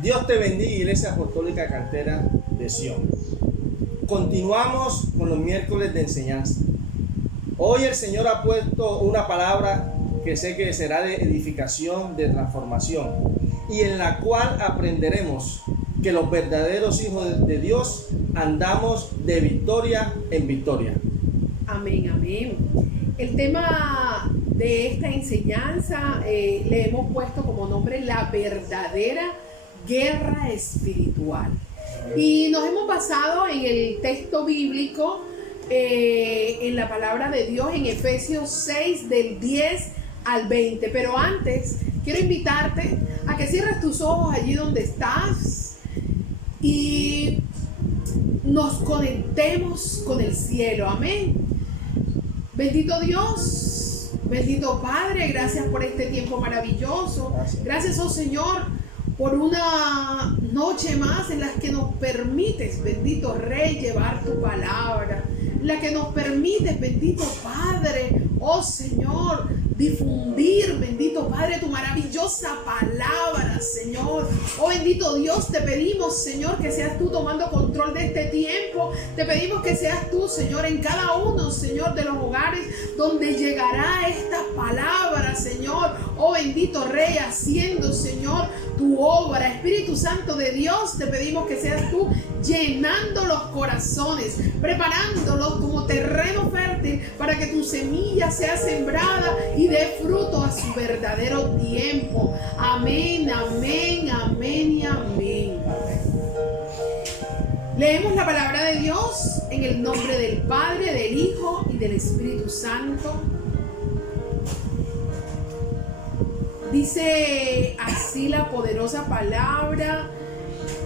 Dios te bendiga, Iglesia Apostólica Cantera de Sion. Continuamos con los miércoles de enseñanza. Hoy el Señor ha puesto una palabra que sé que será de edificación, de transformación, y en la cual aprenderemos que los verdaderos hijos de Dios andamos de victoria en victoria. Amén, amén. El tema de esta enseñanza le hemos puesto como nombre la verdadera guerra espiritual. Y nos hemos basado en el texto bíblico, en la palabra de Dios, en Efesios 6, del 10 al 20. Pero antes, quiero invitarte a que cierres tus ojos allí donde estás y nos conectemos con el cielo. Amén. Bendito Dios, bendito Padre, gracias por este tiempo maravilloso. Gracias, oh Señor, por una noche más en la que nos permites, bendito Rey, llevar tu palabra, en la que nos permites, bendito Padre, oh Señor, difundir, bendito Padre, tu maravillosa palabra, Señor. Oh bendito Dios, te pedimos, Señor, que seas tú tomando control de este tiempo. Te pedimos que seas tú, Señor, en cada uno, Señor, de los hogares donde llegará esta palabra, Señor. Oh bendito Rey, haciendo, Señor, tu obra. Espíritu Santo de Dios, te pedimos que seas tú llenando los corazones, preparándolos como terreno fértil para que tu semilla sea sembrada y dé fruto a su verdadero tiempo. Amén, amén, amén y amén. Leemos la palabra de Dios en el nombre del Padre, del Hijo y del Espíritu Santo. Dice así la poderosa palabra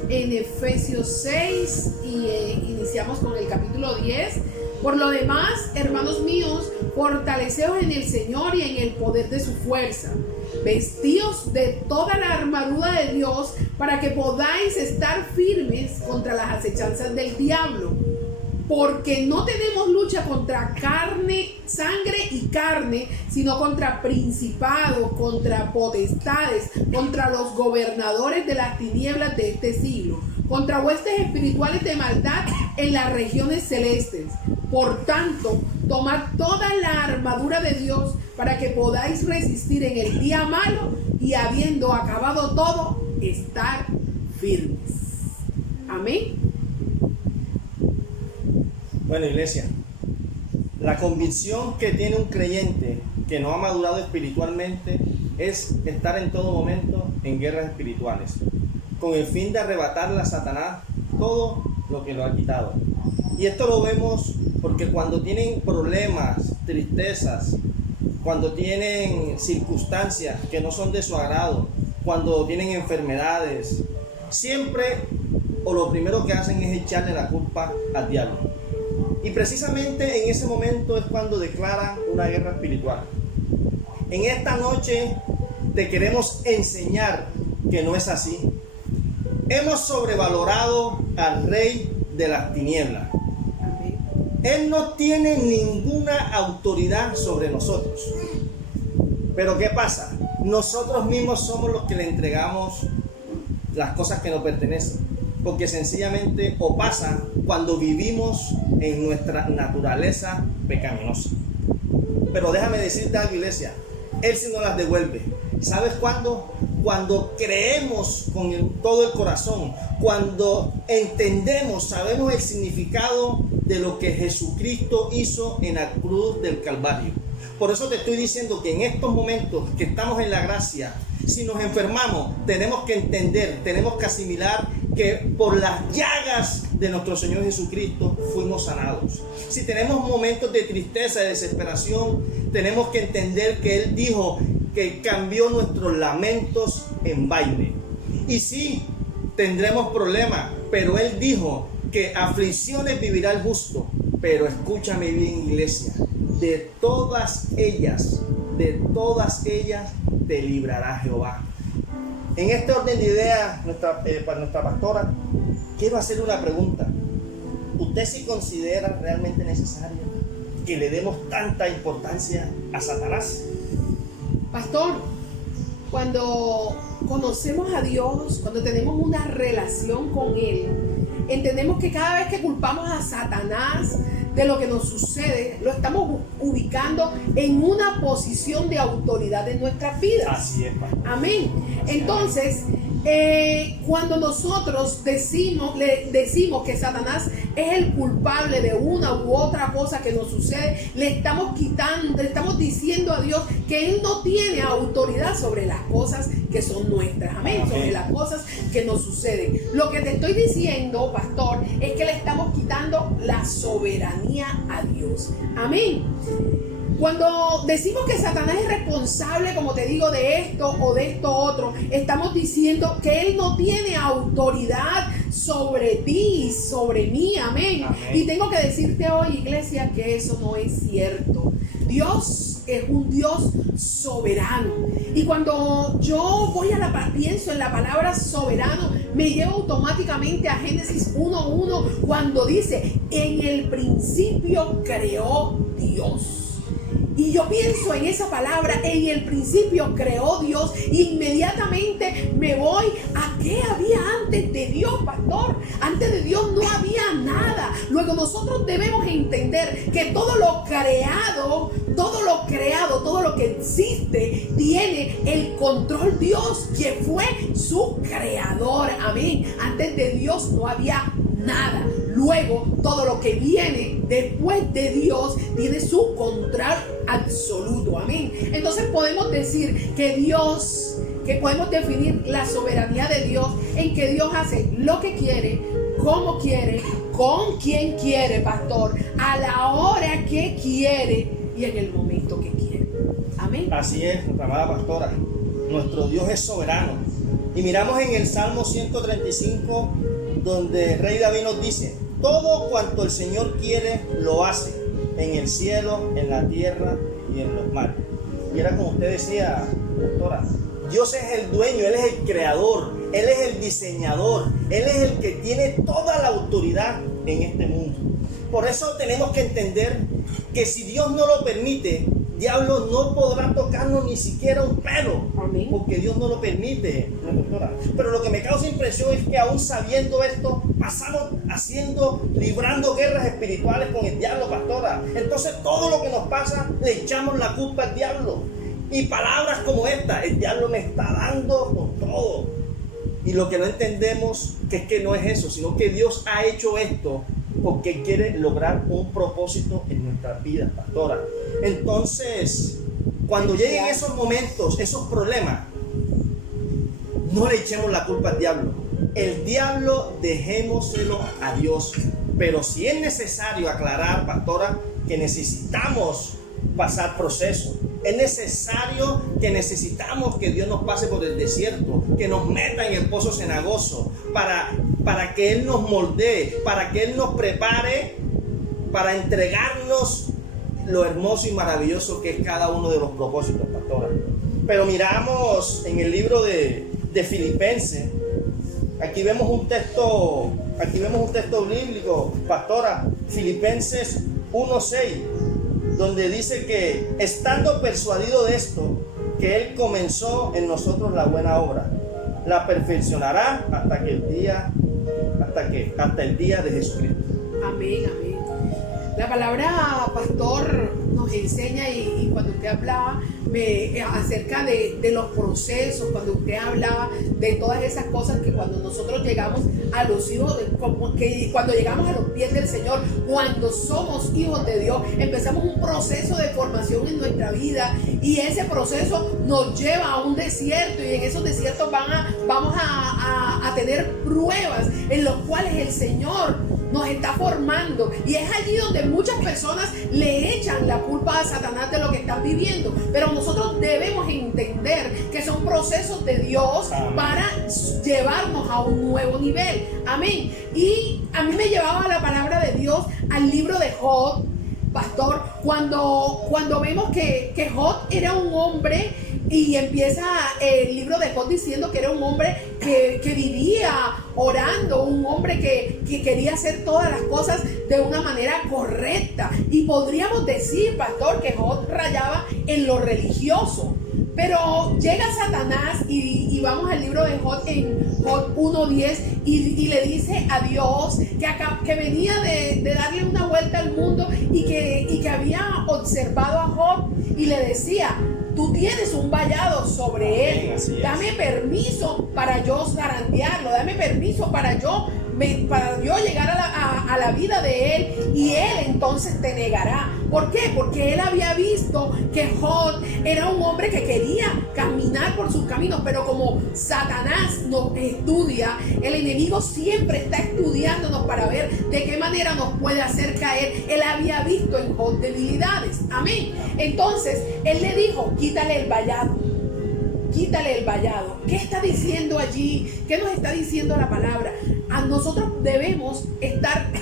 en Efesios 6 y iniciamos con el capítulo 10. Por lo demás, hermanos míos, fortaleceos en el Señor y en el poder de su fuerza. Vestíos de toda la armadura de Dios para que podáis estar firmes contra las acechanzas del diablo. Porque no tenemos lucha contra sangre y carne, sino contra principados, contra potestades, contra los gobernadores de las tinieblas de este siglo, contra huestes espirituales de maldad en las regiones celestes. Por tanto, tomad toda la armadura de Dios para que podáis resistir en el día malo y habiendo acabado todo, estar firmes. Amén. Bueno, Iglesia, la convicción que tiene un creyente que no ha madurado espiritualmente es estar en todo momento en guerras espirituales, con el fin de arrebatarle a Satanás todo lo que lo ha quitado. Y esto lo vemos porque cuando tienen problemas, tristezas, cuando tienen circunstancias que no son de su agrado, cuando tienen enfermedades, siempre o lo primero que hacen es echarle la culpa al diablo. Y precisamente en ese momento es cuando declaran una guerra espiritual. En esta noche te queremos enseñar que no es así. Hemos sobrevalorado al rey de las tinieblas. Él no tiene ninguna autoridad sobre nosotros. Pero ¿qué pasa? Nosotros mismos somos los que le entregamos las cosas que nos pertenecen. Porque sencillamente o pasa cuando vivimos en nuestra naturaleza pecaminosa. Pero déjame decirte algo, Iglesia, Él sí nos las devuelve. ¿Sabes cuándo? Cuando creemos con todo el corazón, cuando entendemos, sabemos el significado de lo que Jesucristo hizo en la cruz del Calvario. Por eso te estoy diciendo que en estos momentos que estamos en la gracia, si nos enfermamos, tenemos que entender, tenemos que asimilar que por las llagas de nuestro Señor Jesucristo fuimos sanados. Si tenemos momentos de tristeza, de desesperación, tenemos que entender que Él dijo que cambió nuestros lamentos en baile. Y sí, tendremos problemas, pero Él dijo que aflicciones vivirá el justo. Pero escúchame bien, Iglesia, de todas ellas te librará Jehová. En este orden de ideas, para nuestra pastora, quiero hacer una pregunta. ¿Usted sí considera realmente necesario que le demos tanta importancia a Satanás? Pastor, cuando conocemos a Dios, cuando tenemos una relación con Él, entendemos que cada vez que culpamos a Satanás de lo que nos sucede, lo estamos ubicando en una posición de autoridad en nuestras vidas. Así es, pastor. Amén. Entonces, cuando nosotros le decimos que Satanás es el culpable de una u otra cosa que nos sucede, le estamos diciendo a Dios que Él no tiene autoridad sobre las cosas que son nuestras. Amén. Sobre las cosas que nos suceden. Lo que te estoy diciendo, pastor, es que le estamos quitando la soberanía a Dios. Amén. Cuando decimos que Satanás es responsable, como te digo, de esto o de esto otro, estamos diciendo que Él no tiene autoridad sobre ti, sobre mí. Amén. Amén. Y tengo que decirte hoy, iglesia, que eso no es cierto. Dios es un Dios soberano. Y cuando yo pienso en la palabra soberano, me llevo automáticamente a Génesis 1:1, cuando dice: en el principio creó Dios. Y yo pienso en esa palabra, en el principio creó Dios, inmediatamente me voy a qué había antes de Dios, pastor. Antes de Dios no había nada. Luego nosotros debemos entender que todo lo creado, todo lo que existe, tiene el control Dios, que fue su creador. Amén. Antes de Dios no había nada. Luego, todo lo que viene después de Dios tiene su control absoluto. Amén. Entonces podemos decir que podemos definir la soberanía de Dios en que Dios hace lo que quiere, como quiere, con quien quiere, pastor, a la hora que quiere y en el momento que quiere. Amén. Así es, nuestra amada pastora. Nuestro Dios es soberano. Y miramos en el Salmo 135, donde el rey David nos dice: todo cuanto el Señor quiere, lo hace, en el cielo, en la tierra y en los mares. Y era como usted decía, doctora, Dios es el dueño, Él es el creador, Él es el diseñador, Él es el que tiene toda la autoridad en este mundo. Por eso tenemos que entender que si Dios no lo permite, diablo no podrá tocarnos ni siquiera un pelo. Amén. Porque Dios no lo permite, doctora. Pero lo que me causa impresión es que aún sabiendo esto, pasamos librando guerras espirituales con el diablo, pastora. Entonces todo lo que nos pasa le echamos la culpa al diablo. Y palabras como esta: el diablo me está dando con todo. Y lo que no entendemos es que no es eso, sino que Dios ha hecho esto porque quiere lograr un propósito en nuestras vidas, pastora. Entonces, cuando lleguen esos momentos, esos problemas, no le echemos la culpa al diablo. El diablo dejémoselo a Dios. Pero si es necesario aclarar, pastora, que necesitamos pasar procesos, es necesario que necesitamos que Dios nos pase por el desierto, que nos meta en el pozo cenagoso, para que Él nos moldee, para que Él nos prepare, para entregarnos lo hermoso y maravilloso que es cada uno de los propósitos, pastora. Pero miramos en el libro de Filipenses, aquí vemos un texto bíblico, pastora, Filipenses 1:6, donde dice que estando persuadido de esto, que Él comenzó en nosotros la buena obra, la perfeccionará hasta el día de Jesucristo. Amén, amén. La palabra, pastor, nos enseña, y cuando usted hablaba acerca de los procesos, cuando usted hablaba de todas esas cosas que cuando nosotros llegamos a los hijos, cuando llegamos a los pies del Señor, cuando somos hijos de Dios, empezamos un proceso de formación en nuestra vida, y ese proceso nos lleva a un desierto, y en esos desiertos vamos a tener pruebas en los cuales el Señor nos está formando, y es allí donde muchas personas le echan la culpa a Satanás de lo que están viviendo. Pero nosotros debemos entender que son procesos de Dios para llevarnos a un nuevo nivel. Amén. Y a mí me llevaba la palabra de Dios al libro de Job, pastor, cuando vemos que Job era un hombre, y empieza el libro de Job diciendo que era un hombre que vivía orando, un hombre que quería hacer todas las cosas de una manera correcta. Y podríamos decir, pastor, que Job rayaba en lo religioso. Pero llega Satanás y vamos al libro de Job en Job 1:10 y le dice a Dios que venía de darle una vuelta al mundo y que había observado a Job y le decía: tú tienes un vallado sobre él, dame permiso para yo zarandearlo, dame permiso para yo llegar a la vida de él, y él entonces te negará. ¿Por qué? Porque él había visto que Job era un hombre que quería caminar por sus caminos, pero como Satanás nos estudia, el enemigo siempre está estudiándonos para ver de qué manera nos puede hacer caer. Él había visto en Job debilidades. Amén. Entonces él le dijo: quítale el vallado. Quítale el vallado. ¿Qué está diciendo allí? ¿Qué nos está diciendo la palabra? A nosotros debemos estar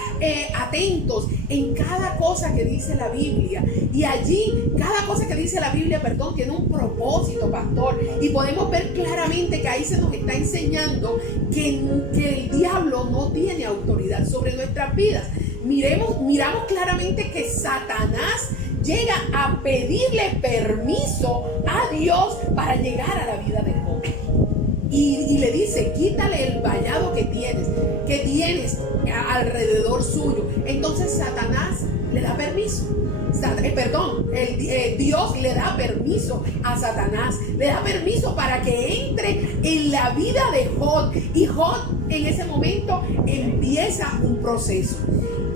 atentos en cada cosa que dice la Biblia. Y allí, cada cosa que dice la Biblia, tiene un propósito, pastor. Y podemos ver claramente que ahí se nos está enseñando que el diablo no tiene autoridad sobre nuestras vidas. Miramos claramente que Satanás llega a pedirle permiso a Dios para llegar a la vida de Job. Y le dice: quítale el vallado que tienes alrededor suyo. Entonces Satanás le da permiso. Dios le da permiso a Satanás. Le da permiso para que entre en la vida de Job. Y Job en ese momento empieza un proceso.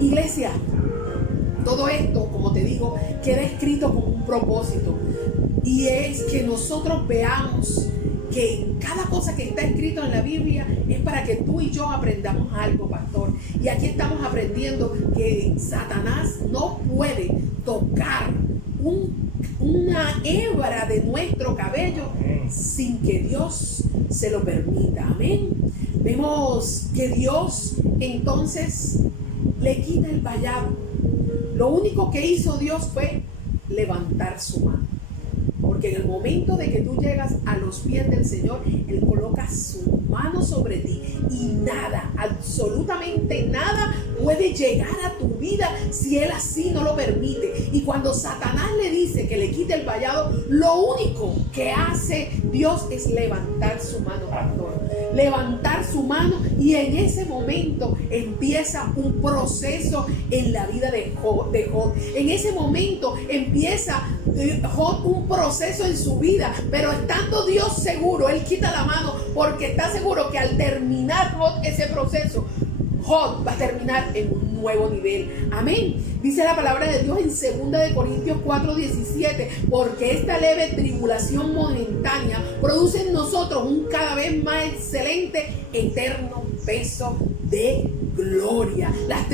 Iglesia, todo esto, como te digo, queda escrito con un propósito, y es que nosotros veamos que cada cosa que está escrito en la Biblia es para que tú y yo aprendamos algo, pastor. Y aquí estamos aprendiendo que Satanás no puede tocar una hebra de nuestro cabello sin que Dios se lo permita. Amén. Vemos que Dios entonces le quita el vallado. Lo único que hizo Dios fue levantar su mano. Porque en el momento de que tú llegas a los pies del Señor, Él coloca su mano sobre ti y nada, absolutamente nada puede llegar a tu vida si Él así no lo permite. Y cuando Satanás le dice que le quite el vallado, lo único que hace Dios es levantar su mano, pastor. Levantar su mano, y en ese momento empieza un proceso en la vida de Job. En ese momento empieza Job un proceso en su vida, pero estando Dios seguro, Él quita la mano porque está seguro que al terminar Job ese proceso, Job va a terminar en un nuevo nivel. Amén. Dice la palabra de Dios en 2 Corintios 4:17: porque esta leve tribulación momentánea produce en nosotros un cada vez más excelente, eterno peso de gloria. Las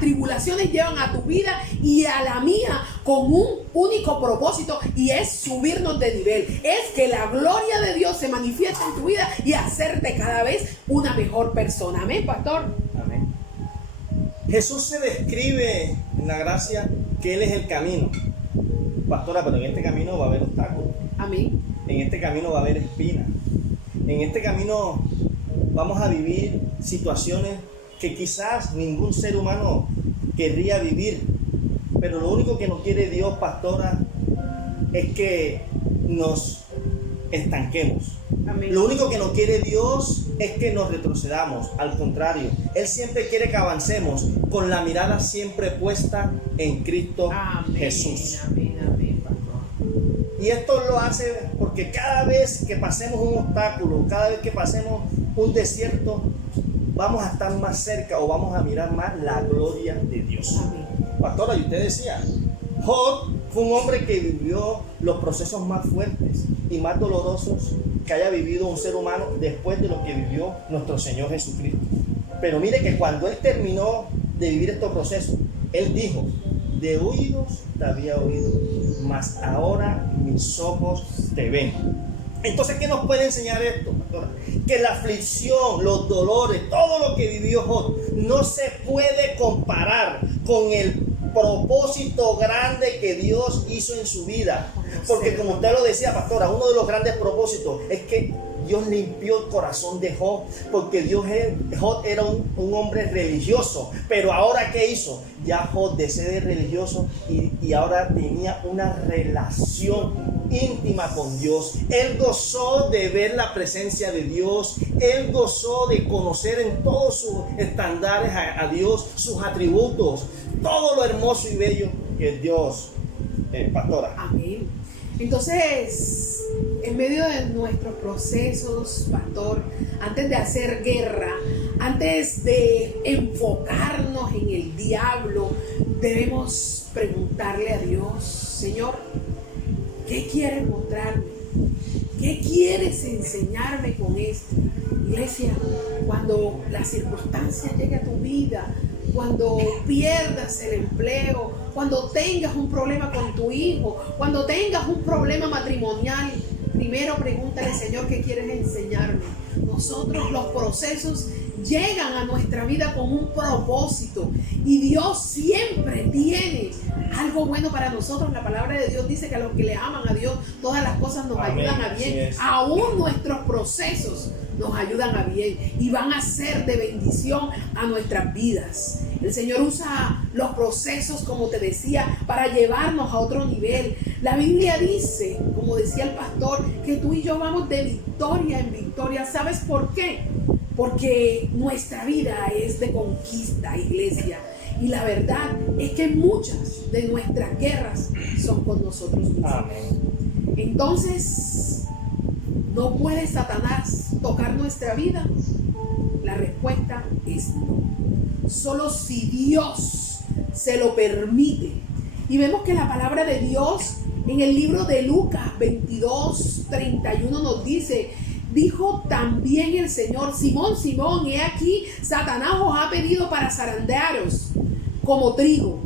tribulaciones llevan a tu vida y a la mía con un único propósito, y es subirnos de nivel. Es que la gloria de Dios se manifiesta en tu vida y hacerte cada vez una mejor persona. Amén, pastor. Amén. Jesús se describe en la gracia que Él es el camino. Pastora, pero en este camino va a haber obstáculos. Amén. En este camino va a haber espinas. En este camino vamos a vivir situaciones que quizás ningún ser humano querría vivir. Pero lo único que no quiere Dios, pastora, es que nos estanquemos. Amén. Lo único que no quiere Dios es que nos retrocedamos. Al contrario, Él siempre quiere que avancemos con la mirada siempre puesta en Cristo. Amén. Jesús. Amén, amén, pastor. Y esto lo hace porque cada vez que pasemos un obstáculo, cada vez que pasemos un desierto, vamos a estar más cerca o vamos a mirar más la gloria de Dios. Amén. Pastora, y usted decía, Job fue un hombre que vivió los procesos más fuertes y más dolorosos que haya vivido un ser humano después de lo que vivió nuestro Señor Jesucristo. Pero mire que cuando él terminó de vivir estos procesos, él dijo: de oídos te había oído, mas ahora mis ojos te ven. Entonces, ¿qué nos puede enseñar esto, pastora? Que la aflicción, los dolores, todo lo que vivió Job no se puede comparar con el propósito grande que Dios hizo en su vida. Porque como usted lo decía, pastora, uno de los grandes propósitos es que Dios limpió el corazón de Job, porque Job era un hombre religioso, pero ahora ¿qué hizo? Ya Job de ser religioso y ahora tenía una relación íntima con Dios. Él gozó de ver la presencia de Dios, él gozó de conocer en todos sus estándares a Dios, sus atributos, todo lo hermoso y bello que es Dios. Pastora. Amén. Entonces, en medio de nuestros procesos, pastor, antes de hacer guerra, antes de enfocarnos en el diablo, debemos preguntarle a Dios: Señor, ¿qué quieres mostrarme? ¿Qué quieres enseñarme con esto? Iglesia, cuando la circunstancia llegue a tu vida, cuando pierdas el empleo, cuando tengas un problema con tu hijo, cuando tengas un problema matrimonial, primero pregúntale: Señor, ¿qué quieres enseñarme? Nosotros, los procesos llegan a nuestra vida con un propósito y Dios siempre tiene algo bueno para nosotros. La palabra de Dios dice que a los que le aman a Dios, todas las cosas nos ayudan a bien. Aún nuestros procesos nos ayudan a bien y van a ser de bendición a nuestras vidas. El Señor usa los procesos, como te decía, para llevarnos a otro nivel. La Biblia dice, como decía el pastor, que tú y yo vamos de victoria en victoria. ¿Sabes por qué? Porque nuestra vida es de conquista, iglesia. Y la verdad es que muchas de nuestras guerras son con nosotros mismos. Amén. Entonces, ¿no puede Satanás tocar nuestra vida? La respuesta es no. Solo si Dios se lo permite. Y vemos que la palabra de Dios en el libro de Lucas 22:31 nos dice: dijo también el Señor: Simón, Simón, he aquí, Satanás os ha pedido para zarandearos como trigo,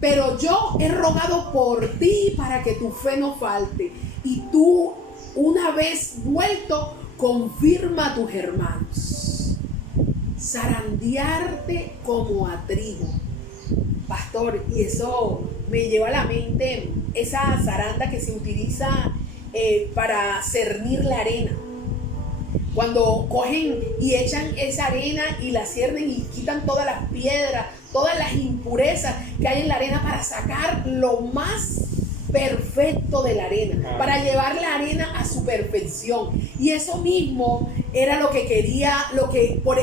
pero yo he rogado por ti para que tu fe no falte, y tú, una vez vuelto, confirma a tus hermanos. Zarandearte como a trigo, pastor, y eso me lleva a la mente esa zaranda que se utiliza para cernir la arena. Cuando cogen y echan esa arena y la ciernen y quitan todas las piedras, todas las impurezas que hay en la arena, para sacar lo más perfecto de la arena, para llevar la arena a su perfección. Y eso mismo era lo que quería,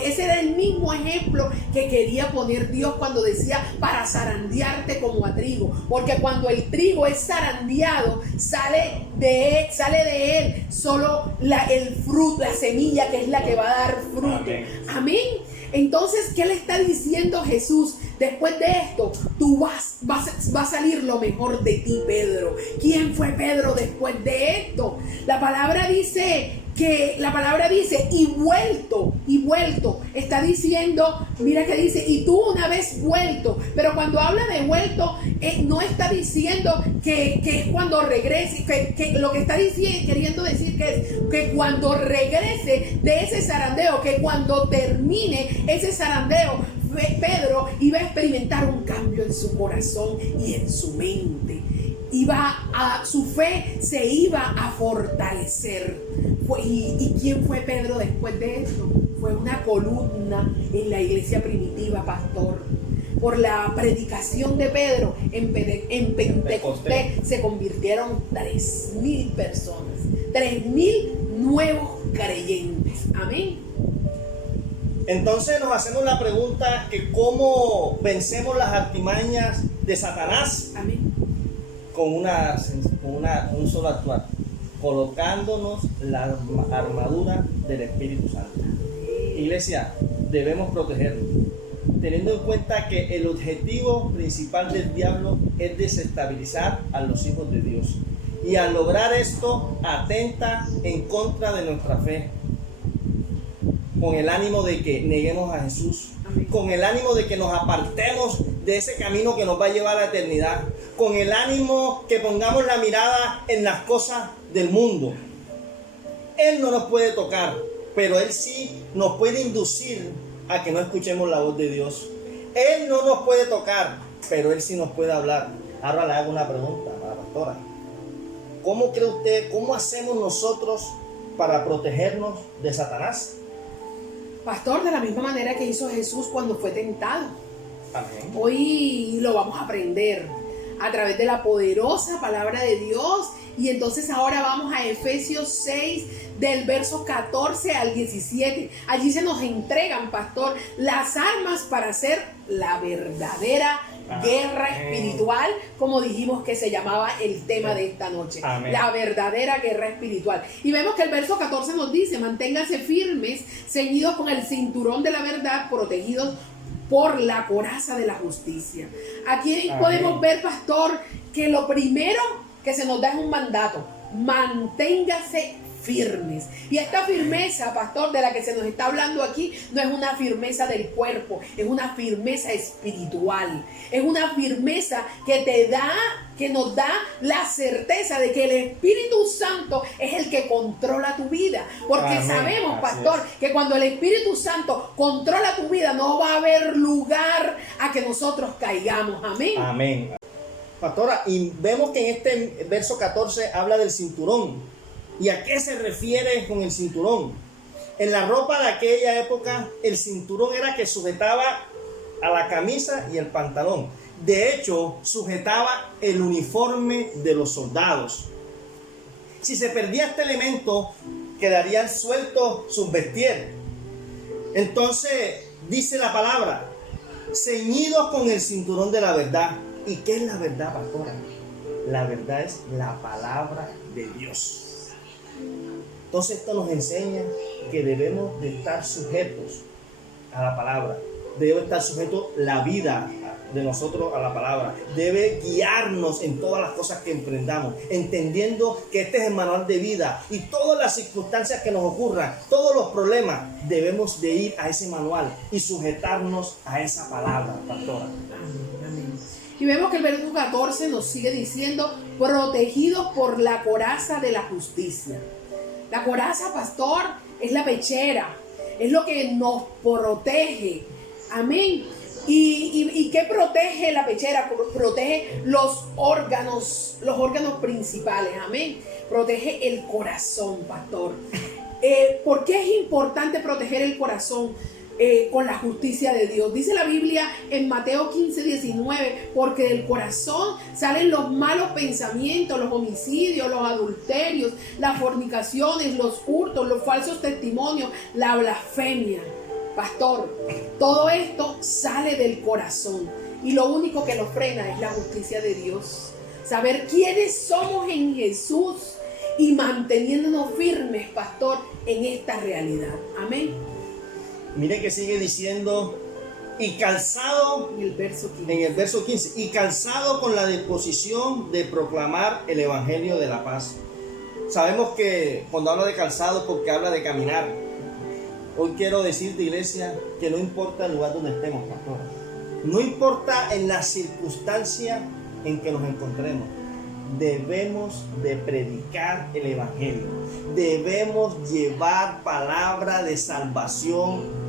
ese era el mismo ejemplo que quería poner Dios cuando decía: para zarandearte como a trigo, porque cuando el trigo es zarandeado, sale de él solo el fruto, la semilla, que es la que va a dar fruto. Amén. Entonces, ¿qué le está diciendo Jesús? Después de esto, va a salir lo mejor de ti, Pedro. ¿Quién fue Pedro después de esto? La palabra dice, y vuelto, está diciendo, mira que dice, y tú una vez vuelto. Pero cuando habla de vuelto, no está diciendo que es cuando regrese, que lo que está queriendo decir que cuando regrese de ese zarandeo, que cuando termine ese zarandeo, Pedro iba a experimentar un cambio en su corazón y en su mente. Su fe se iba a fortalecer. ¿Y quién fue Pedro después de eso? Fue una columna en la iglesia primitiva, pastor. Por la predicación de Pedro en Pentecostés se convirtieron 3,000 personas, 3,000 nuevos creyentes. Amén. Entonces nos hacemos la pregunta que ¿cómo vencemos las artimañas de Satanás? Amén. Con un solo actuar: colocándonos la armadura del Espíritu Santo. Iglesia, debemos protegernos, teniendo en cuenta que el objetivo principal del diablo es desestabilizar a los hijos de Dios, y al lograr esto atenta en contra de nuestra fe, con el ánimo de que neguemos a Jesús, con el ánimo de que nos apartemos de ese camino que nos va a llevar a la eternidad, con el ánimo que pongamos la mirada en las cosas del mundo. Él no nos puede tocar, pero Él sí nos puede inducir a que no escuchemos la voz de Dios. Él no nos puede tocar, pero Él sí nos puede hablar. Ahora le hago una pregunta a la pastora. ¿Cómo cree usted, cómo hacemos nosotros para protegernos de Satanás. Pastor, de la misma manera que hizo Jesús cuando fue tentado. Amén. Hoy lo vamos a aprender a través de la poderosa palabra de Dios. Y entonces ahora vamos a Efesios 6, del verso 14 al 17. Allí se nos entregan, pastor, las armas para hacer la verdadera guerra espiritual, como dijimos que se llamaba el tema de esta noche. Amén. La verdadera guerra espiritual. Y vemos que el verso 14 nos dice: manténganse firmes, ceñidos con el cinturón de la verdad, protegidos por la coraza de la justicia. Aquí podemos ver, pastor, que lo primero que se nos da es un mandato: manténgase firmes. Y esta firmeza, pastor, de la que se nos está hablando aquí, no es una firmeza del cuerpo, es una firmeza espiritual. Es una firmeza que nos da la certeza de que el Espíritu Santo es el que controla tu vida. Porque amén, sabemos, pastor, que cuando el Espíritu Santo controla tu vida, no va a haber lugar a que nosotros caigamos. Amén. Amén. Pastora, y vemos que en este verso 14 habla del cinturón. ¿Y a qué se refiere con el cinturón? En la ropa de aquella época, el cinturón era que sujetaba a la camisa y el pantalón. De hecho, sujetaba el uniforme de los soldados. Si se perdía este elemento, quedarían sueltos sus vestir. Entonces, dice la palabra, ceñidos con el cinturón de la verdad. ¿Y qué es la verdad, pastora? La verdad es la palabra de Dios. Entonces esto nos enseña que debemos de estar sujetos a la palabra. Debe estar sujeto la vida de nosotros a la palabra. Debe guiarnos en todas las cosas que emprendamos, entendiendo que este es el manual de vida y todas las circunstancias que nos ocurran, todos los problemas, debemos de ir a ese manual y sujetarnos a esa palabra, pastora. Y vemos que el verso 14 nos sigue diciendo: protegidos por la coraza de la justicia. La coraza, pastor, es la pechera, es lo que nos protege. Amén. ¿Y qué protege la pechera? Protege los órganos principales. Amén. Protege el corazón, pastor. ¿Por qué es importante proteger el corazón? Con la justicia de Dios. Dice la Biblia en Mateo 15:19, porque del corazón salen los malos pensamientos, los homicidios, los adulterios, las fornicaciones, los hurtos, los falsos testimonios, la blasfemia. Pastor, todo esto sale del corazón y lo único que lo frena es la justicia de Dios. Saber quiénes somos en Jesús y manteniéndonos firmes, pastor, en esta realidad. Amén. Mire que sigue diciendo, y calzado, en el verso 15, y calzado con la disposición de proclamar el evangelio de la paz. Sabemos que cuando habla de calzado, porque habla de caminar. Hoy quiero decirte, iglesia, que no importa el lugar donde estemos, pastor. No importa en la circunstancia en que nos encontremos. Debemos de predicar el evangelio. Debemos llevar palabra de salvación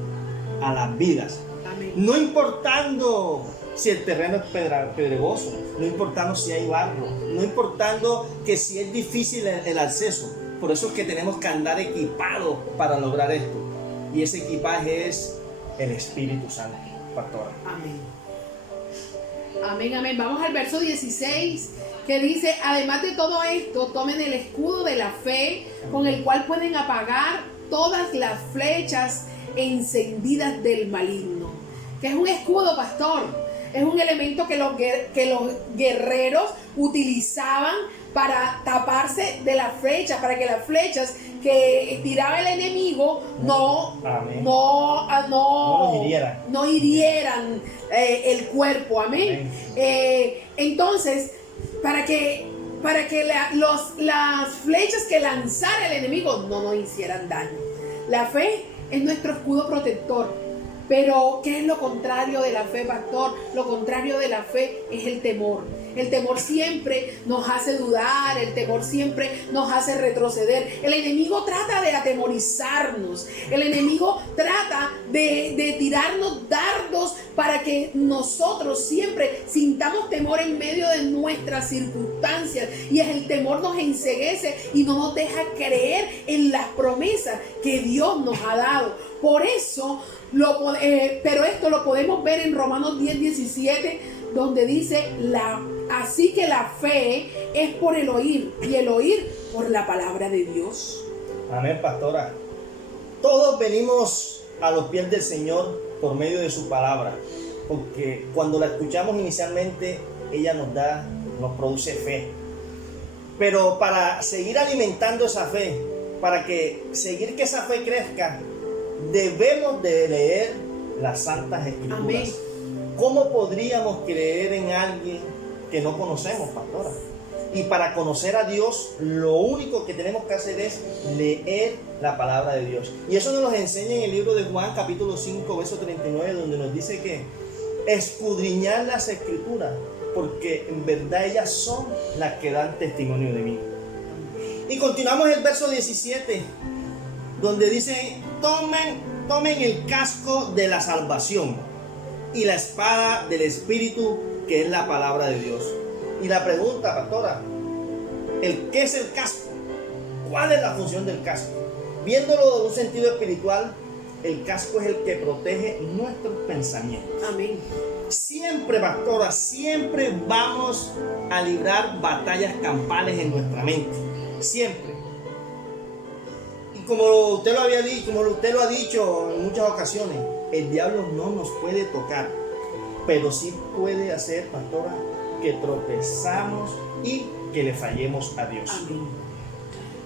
a las vidas. Amén. No importando si el terreno es pedregoso, no importando si hay barro, no importando que si es difícil el acceso. Por eso es que tenemos que andar equipados para lograr esto. Y ese equipaje es el Espíritu Santo, pastora. Amén. Amén, amén. Vamos al verso 16, que dice: además de todo esto, tomen el escudo de la fe, con el cual pueden apagar todas las flechas encendidas del maligno. ¿Qué es un escudo, pastor? Es un elemento que los guerreros utilizaban para taparse de las flechas, para que las flechas que tiraba el enemigo no hirieran el cuerpo. Amén. Entonces, para que las flechas que lanzara el enemigo no nos hicieran daño. La fe es nuestro escudo protector. Pero, ¿qué es lo contrario de la fe, pastor? Lo contrario de la fe es el temor. El temor siempre nos hace dudar, el temor siempre nos hace retroceder. El enemigo trata de atemorizarnos, el enemigo trata de tirarnos dardos para que nosotros siempre sintamos temor en medio de nuestras circunstancias, y el temor nos enceguece y no nos deja creer en las promesas que Dios nos ha dado. Por eso, pero esto lo podemos ver en Romanos 10:17, donde dice, así que la fe es por el oír, y el oír por la palabra de Dios. Amén, pastora. Todos venimos a los pies del Señor por medio de su palabra, porque cuando la escuchamos inicialmente, ella nos produce fe. Pero para seguir alimentando esa fe, para seguir que esa fe crezca, debemos de leer las Santas Escrituras. Amén. ¿Cómo podríamos creer en alguien que no conocemos, pastora? Y para conocer a Dios, lo único que tenemos que hacer es leer la palabra de Dios. Y eso nos lo enseña en el libro de Juan, capítulo 5, verso 39, donde nos dice que escudriñar las Escrituras, porque en verdad ellas son las que dan testimonio de mí. Y continuamos el verso 17, donde dice, tomen el casco de la salvación y la espada del Espíritu, que es la palabra de Dios. Y la pregunta, pastora, ¿qué es el casco? ¿Cuál es la función del casco? Viéndolo de un sentido espiritual, el casco es el que protege nuestros pensamientos. Amén. Siempre, pastora, siempre vamos a librar batallas campales en nuestra mente. Siempre. Y como usted lo ha dicho en muchas ocasiones, el diablo no nos puede tocar, pero sí puede hacer, pastora, que tropezamos y que le fallemos a Dios. Amén.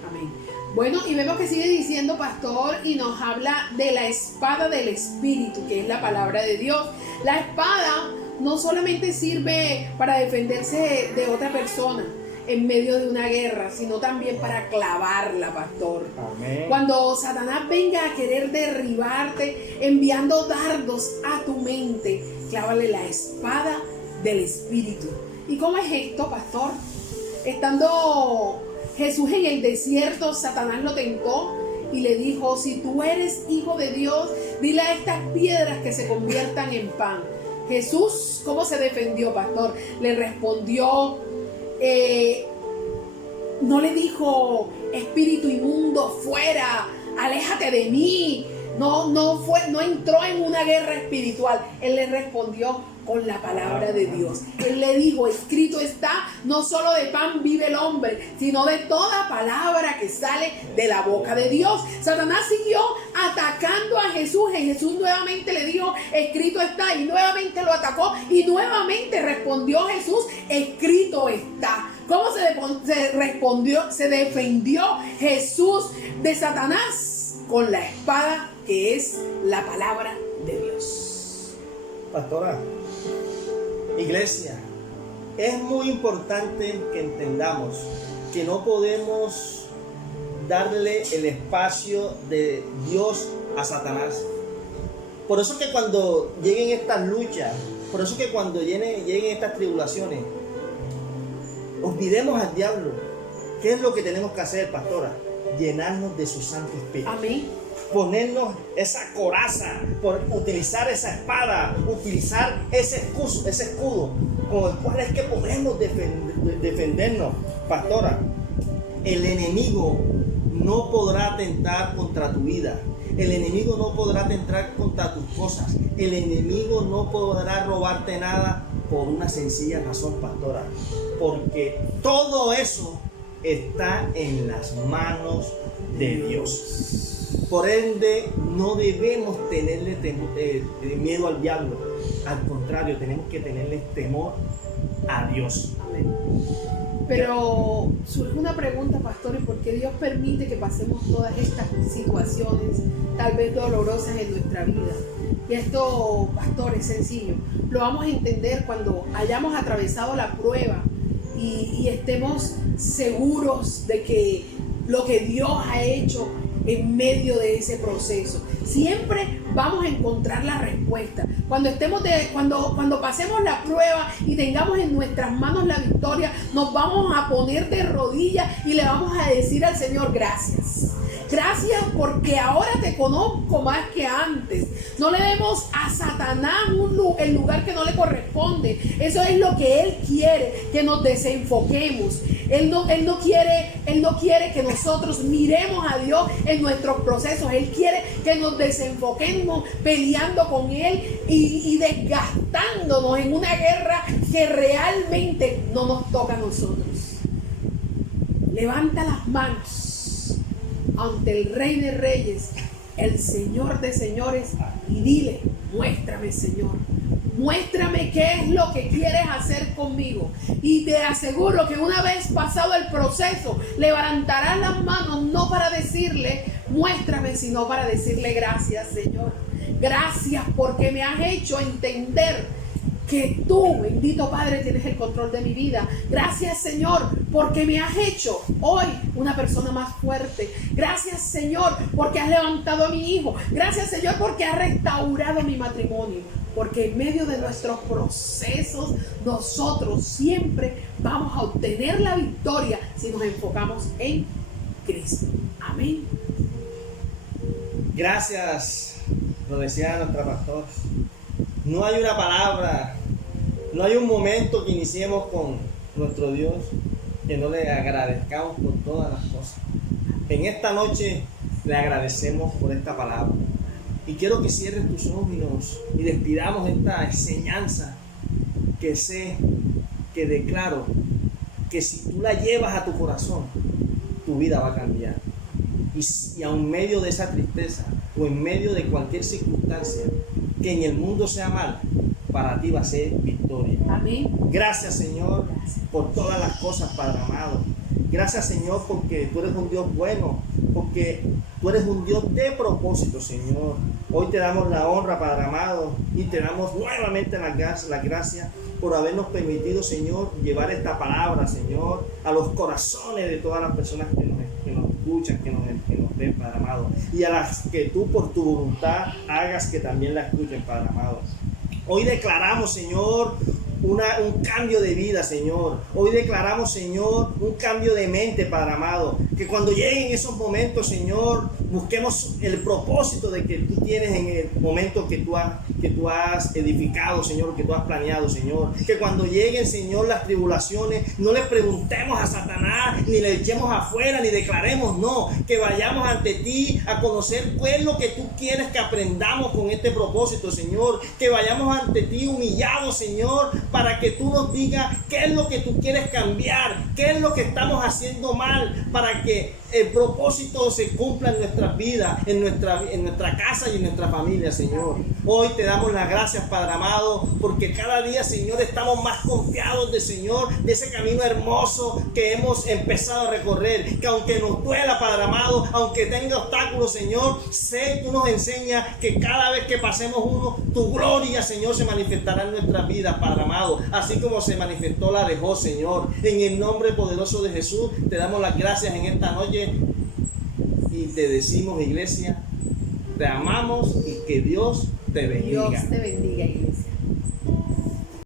Amén. Bueno, y vemos que sigue diciendo, pastor, y nos habla de la espada del Espíritu, que es la palabra de Dios. La espada no solamente sirve para defenderse de otra persona en medio de una guerra, sino también para clavarla, pastor. Amén. Cuando Satanás venga a querer derribarte, enviando dardos a tu mente, clávale la espada del Espíritu. ¿Y cómo es esto, pastor? Estando Jesús en el desierto, Satanás lo tentó y le dijo, si tú eres hijo de Dios, dile a estas piedras que se conviertan en pan. Jesús, ¿cómo se defendió, pastor? Le respondió, no le dijo, espíritu inmundo, fuera, aléjate de mí. No entró en una guerra espiritual. Él le respondió con la palabra de Dios. Él le dijo, escrito está, no solo de pan vive el hombre, sino de toda palabra que sale de la boca de Dios. Satanás siguió atacando a Jesús, y Jesús nuevamente le dijo, escrito está, y nuevamente lo atacó, y nuevamente respondió Jesús, escrito está. ¿Cómo se defendió Jesús de Satanás? Con la espada, que es la palabra de Dios. Pastora, iglesia, es muy importante que entendamos que no podemos darle el espacio de Dios a Satanás. Por eso que cuando lleguen estas luchas, por eso que cuando lleguen estas tribulaciones, olvidemos al diablo. ¿Qué es lo que tenemos que hacer, pastora? Llenarnos de su Santo Espíritu. Amén. Ponernos esa coraza, por utilizar esa espada, utilizar ese escudo con el cual es que podemos defendernos. Pastora, el enemigo no podrá atentar contra tu vida. El enemigo no podrá atentar contra tus cosas. El enemigo no podrá robarte nada por una sencilla razón, pastora. Porque todo eso está en las manos de Dios. Por ende, no debemos tenerle miedo al diablo. Al contrario, tenemos que tenerle temor a Dios. Amén. Pero surge una pregunta, pastor, ¿y por qué Dios permite que pasemos todas estas situaciones tal vez dolorosas en nuestra vida? Y esto, pastor, es sencillo. Lo vamos a entender cuando hayamos atravesado la prueba y estemos seguros de que lo que Dios ha hecho en medio de ese proceso. Siempre vamos a encontrar la respuesta. Cuando pasemos la prueba y tengamos en nuestras manos la victoria, nos vamos a poner de rodillas y le vamos a decir al Señor: gracias. Gracias porque ahora te conozco más que antes. No le demos a Satanás el lugar que no le corresponde. Eso es lo que él quiere, que nos desenfoquemos. Él no quiere que nosotros miremos a Dios en nuestros procesos. Él quiere que nos desenfoquemos peleando con Él y desgastándonos en una guerra que realmente no nos toca a nosotros. Levanta las manos ante el Rey de Reyes, el Señor de Señores, y dile: muéstrame, Señor, muéstrame qué es lo que quieres hacer conmigo. Y te aseguro que una vez pasado el proceso, levantarás las manos no para decirle muéstrame, sino para decirle: gracias, Señor, gracias porque me has hecho entender que tú, bendito Padre, tienes el control de mi vida. Gracias, Señor, porque me has hecho hoy una persona más fuerte. Gracias, Señor, porque has levantado a mi hijo. Gracias, Señor, porque has restaurado mi matrimonio. Porque en medio de nuestros procesos, nosotros siempre vamos a obtener la victoria si nos enfocamos en Cristo. Amén. Gracias, lo decía nuestra pastora. No hay una palabra, no hay un momento que iniciemos con nuestro Dios que no le agradezcamos por todas las cosas. En esta noche le agradecemos por esta palabra. Y quiero que cierres tus ojos y despidamos esta enseñanza que sé, que declaro, que si tú la llevas a tu corazón, tu vida va a cambiar. Y aun en medio de esa tristeza o en medio de cualquier circunstancia que en el mundo sea mal, para ti va a ser victoria. Amén. Gracias, Señor, por todas las cosas, Padre amado. Gracias, Señor, porque tú eres un Dios bueno, porque tú eres un Dios de propósito, Señor. Hoy te damos la honra, Padre amado, y te damos nuevamente las gracias por habernos permitido, Señor, llevar esta palabra, Señor, a los corazones de todas las personas que nos escuchan, que nos ven, Padre amado, y a las que tú por tu voluntad hagas que también la escuchen, Padre amado. Hoy declaramos, Señor, un cambio de vida, Señor. Hoy declaramos, Señor, un cambio de mente, Padre amado. Que cuando lleguen esos momentos, Señor, busquemos el propósito de que tú tienes en el momento que tú has edificado, Señor, que tú has planeado, Señor. Que cuando lleguen, Señor, las tribulaciones, no le preguntemos a Satanás, ni le echemos afuera, ni declaremos, no. Que vayamos ante ti a conocer qué es lo que tú quieres que aprendamos con este propósito, Señor. Que vayamos ante ti humillados, Señor, para que tú nos digas qué es lo que tú quieres cambiar, qué es lo que estamos haciendo mal, para que el propósito se cumpla en nuestras vidas, en nuestra casa y en nuestra familia, Señor. Hoy te damos las gracias, Padre amado, porque cada día, Señor, estamos más confiados de Señor, de ese camino hermoso que hemos empezado a recorrer, que aunque nos duela, Padre amado, aunque tenga obstáculos, Señor, sé que tú nos enseñas que cada vez que pasemos uno, tu gloria, Señor, se manifestará en nuestras vidas, Padre amado, así como se manifestó la de Job, Señor. En el nombre poderoso de Jesús, te damos las gracias en esta noche y te decimos, iglesia, te amamos y que Dios te bendiga. Dios te bendiga, iglesia.